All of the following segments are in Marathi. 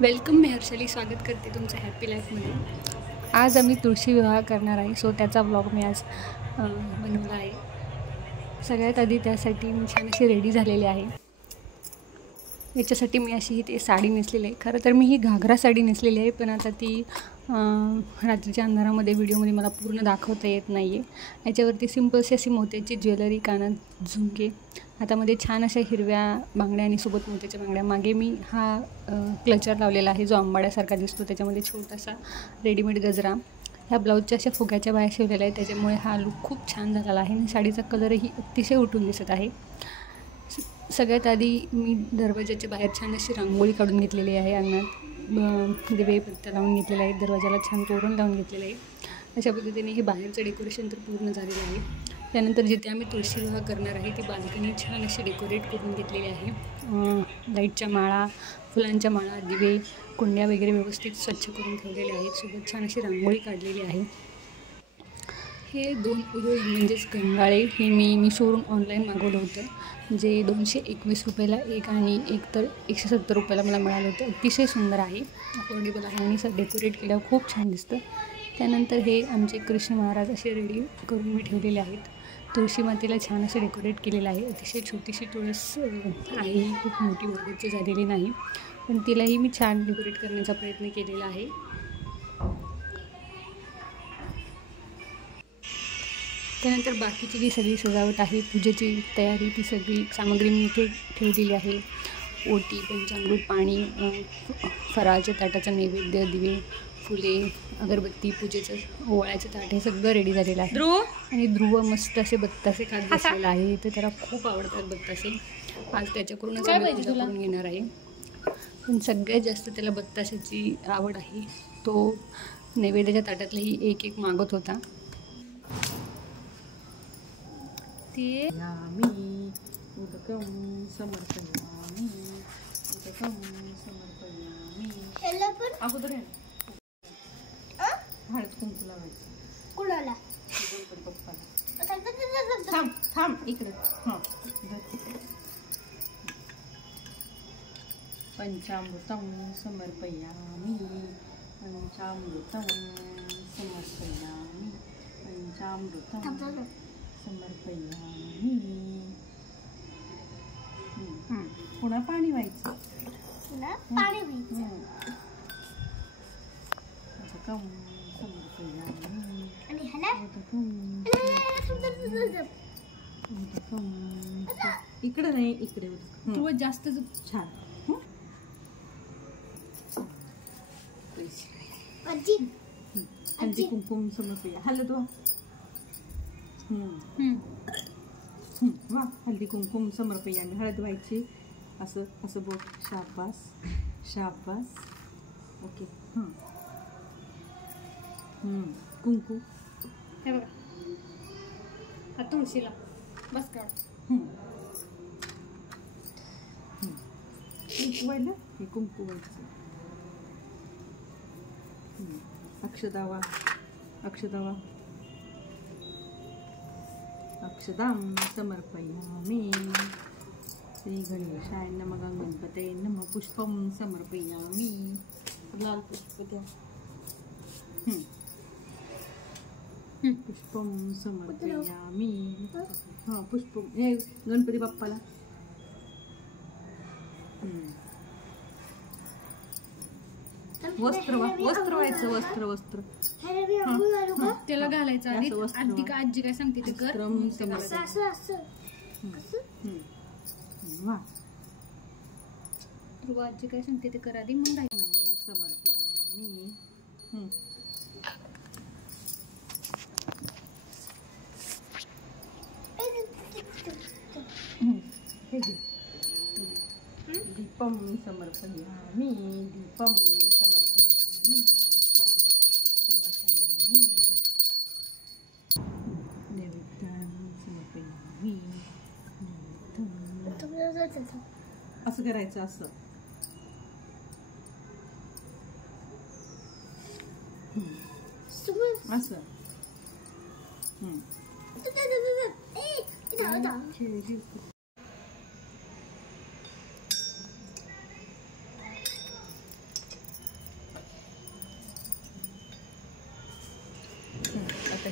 वेलकम. मी हर्षली स्वागत करते तुमचं हॅपी लाईफमध्ये. आज आम्ही तुळशी विवाह करणार आहे, सो त्याचा ब्लॉग मी आज बनवला आहे. सगळ्यात आधी त्यासाठी मी छान अशी रेडी झालेली आहे. याच्यासाठी मी अशी ते साडी नेसलेली आहे. खरं तर मी ही घागरा साडी नेसलेली आहे, पण आता ती रात्रीच्या अंधारामध्ये व्हिडिओमध्ये मला पूर्ण दाखवता येत नाही आहे. याच्यावरती सिम्पलशी अशी मोत्याची ज्वेलरी, कानात झुमके, हातामध्ये छान अशा हिरव्या बांगड्या आणि सोबत मोत्याच्या बांगड्या. मागे मी हा क्लचर लावलेला आहे जो आंबाड्यासारखा दिसतो. त्याच्यामध्ये छोटासा रेडीमेड गजरा, ह्या ब्लाऊजच्या अशा फुग्याच्या बाया शिवलेल्या आहेत. त्याच्यामुळे हा लुक खूप छान झालेला आहे आणि साडीचा कलरही अतिशय उठून दिसत आहे. सगळ्यात आधी मी दरवाजाच्या बाहेर छान अशी रांगोळी काढून घेतलेली आहे. अंगणात दिवे पत्त्या लावून घेतलेले आहेत. दरवाजाला छान तोरण लावून घेतलेलं आहे. अशा पद्धतीने हे बाहेरचं डेकोरेशन तर पूर्ण झालेलं आहे. त्यानंतर जिथे आम्ही तुळशी विवाह करणार आहे ती बाल्कनी छान अशी डेकोरेट करून घेतलेली आहे. लाईटच्या माळा, फुलांच्या माळा, दिवे, कुंड्या वगैरे व्यवस्थित स्वच्छ करून ठेवलेले आहेत. सोबत छान अशी रांगोळी काढलेली आहे. हे 2 उरुळी म्हणजेच गंगाळे हे मी मिशोवरून ऑनलाईन मागवलं होतं, जे 221 रुपयाला एक आणि एक तर 170 रुपयाला मला मिळालं होतं. अतिशय सुंदर आहे, अफोर्डेबल आहे आणि डेकोरेट केल्यावर खूप छान दिसतं. त्यानंतर हे आमचे कृष्ण महाराज असे रेडी करून मी ठेवलेले आहेत. तुळशी मातेला छान असे डेकोरेट केलेलं आहे. अतिशय छोटीशी तुळस आहे, खूप मोठी वगैरेची झालेली नाही, पण तिलाही मी छान डेकोरेट करण्याचा प्रयत्न केलेला आहे. त्यानंतर बाकीची जी सगळी सजावट आहे, पूजेची तयारी, ती सगळी सामग्री मी इथे ठेवलेली आहे. ओटी, पंचामृत, पाणी, फराळाच्या ताटाचा नैवेद्य, दिवे, फुले, अगरबत्ती, पूजेचं ओवाळ्याचं ताट हे सगळं रेडी झालेलं आहे. आणि ध्रुव मस्त असे बत्तासे खात बसलेला आहे. तर त्याला खूप आवडतात बत्तासे. आज त्याच्याकडूनच आम्ही पूजा करून घेणार आहे. पण सगळ्यात जास्त त्याला बत्ताशाची आवड आहे. तो नैवेद्याच्या ताटातलेही एक एक मागत होता. उदकं समर्पयामि, उदकं समर्पयामि. अगोदर हळद कुंकू लावायचं. कुणाला? गणपती बाप्पाला. थांब थांब इकडे. हां, पंचामृतं समर्पयामि, पंचामृतं समर्पयामि, पंचामृतं समर्पयामि. पुन्हा पाणी व्हायचं. समर्पयामि, इकडे नाही, इकडे तू जास्त छान. हल्दी कुंकुम समर्पया. हलद वा. हल्दी कुंकुम समर्पयामि. हळद व्हायची. असं असं बोट. शाबास शाबास. ओके. कुंकू हे बघा, हा तुळशीला बस काढ. कुंकू व्हायला. हे कुंकू व्हायचं. अक्षदावा, अक्षदावा, अक्षदां समर्पयामि. श्री गणेशाय नमः, गणपतये नमः. पुष्पं समर्पयामि. लाल पुष्प द्या. पुष्पं समर्पयामि. हां, पुष्प हे गणपती बाप्पाला. वस्त्र वस्त्र व्हायचं. वस्त्र वस्त्र त्याला घालायचं. आजी काय सांगते ते कर. वा. ध्रुव आजी काय सांगते ते कर आधी, मग समर्पयामि. दीपं समर्पयामि, दीपं समर्पयामि, दीपं समर्पयामि. नैवेद्यं समर्पयामि. असं करायचं. असं असं.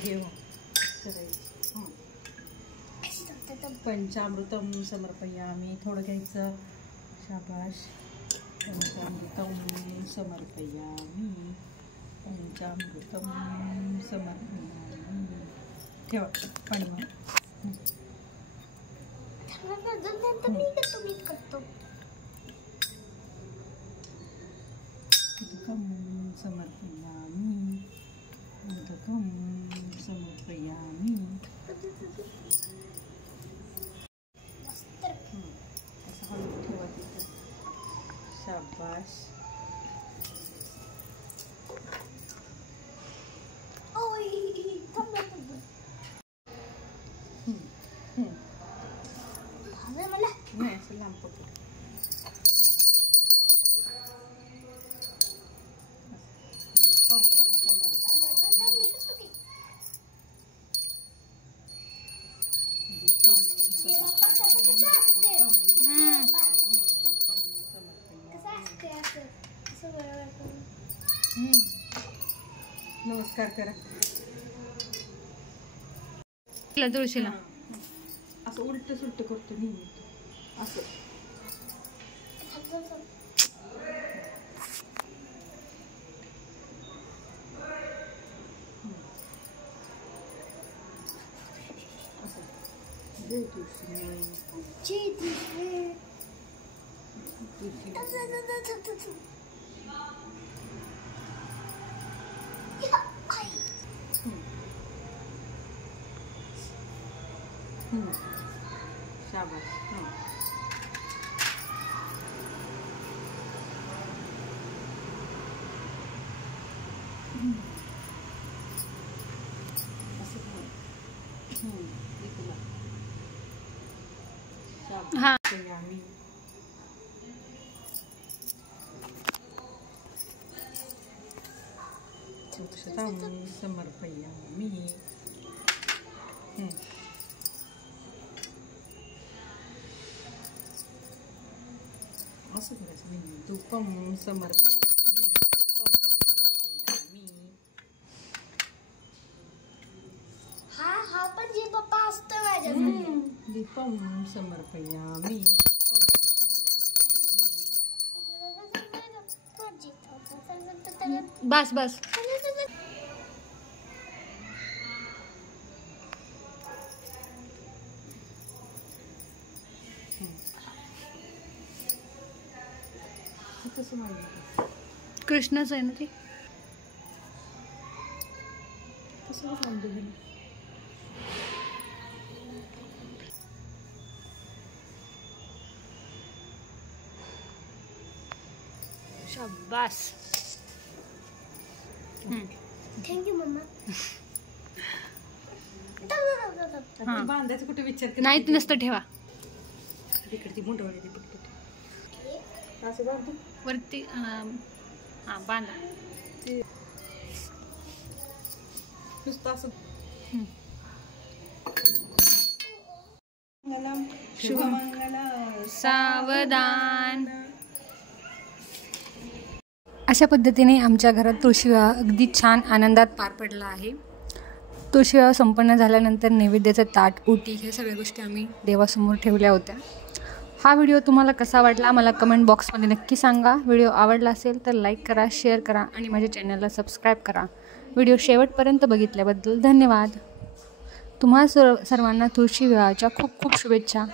घेऊन करायचं. पंचामृतम समर्पयामी. थोडं घ्यायचं. शाबाश. पंचामृतम समर्पयामी. पंचामृतम समर्पयामी. ठेवा पाणी मग. उदकम समर्पयामी. उदकम समर्पयामी. असं हळू ठेवा तिथं. शाबाश. नाही असं लांब पकड. नमस्कार करा तुळशीला. असं उलट सुलट करतो नेहमी असं. शाबाश. हा आम्ही समर्पयामी. असं करायचं नाही. धूपम समर्पयामी. हा पण जे पप्पा असतं माझ्या दीपम समर्पयामी. बस बस. कसं माहिती कृष्णच आहे ना ते. कसं सांगतो मी. शाबास. Thank you mamma. बांधायचं कुठे विचार कर. नाही नुसतं ठेवा तिकडे ती मोठवाडी ती पटकन असं बांधतो वरती. हा बांधा. नुसतं असं. शुभमंगल सावधान. अशा पद्धतीने आमच्या घरात तुळशी विवाह अगदी छान आनंदात पार पडला आहे. तुळशी विवाह संपन्न झाल्यानंतर नैवेद्याचं ताट, ओटी ह्या सगळ्या गोष्टी आम्ही देवासमोर ठेवल्या होत्या. हा व्हिडिओ तुम्हाला कसा वाटला मला कमेंट बॉक्समध्ये नक्की सांगा. व्हिडिओ आवडला असेल तर लाईक करा, शेअर करा आणि माझ्या चॅनलला सबस्क्राईब करा. व्हिडिओ शेवटपर्यंत बघितल्याबद्दल धन्यवाद. तुम्हा सर्वांना तुळशी विवाहाच्या खूप खूप शुभेच्छा.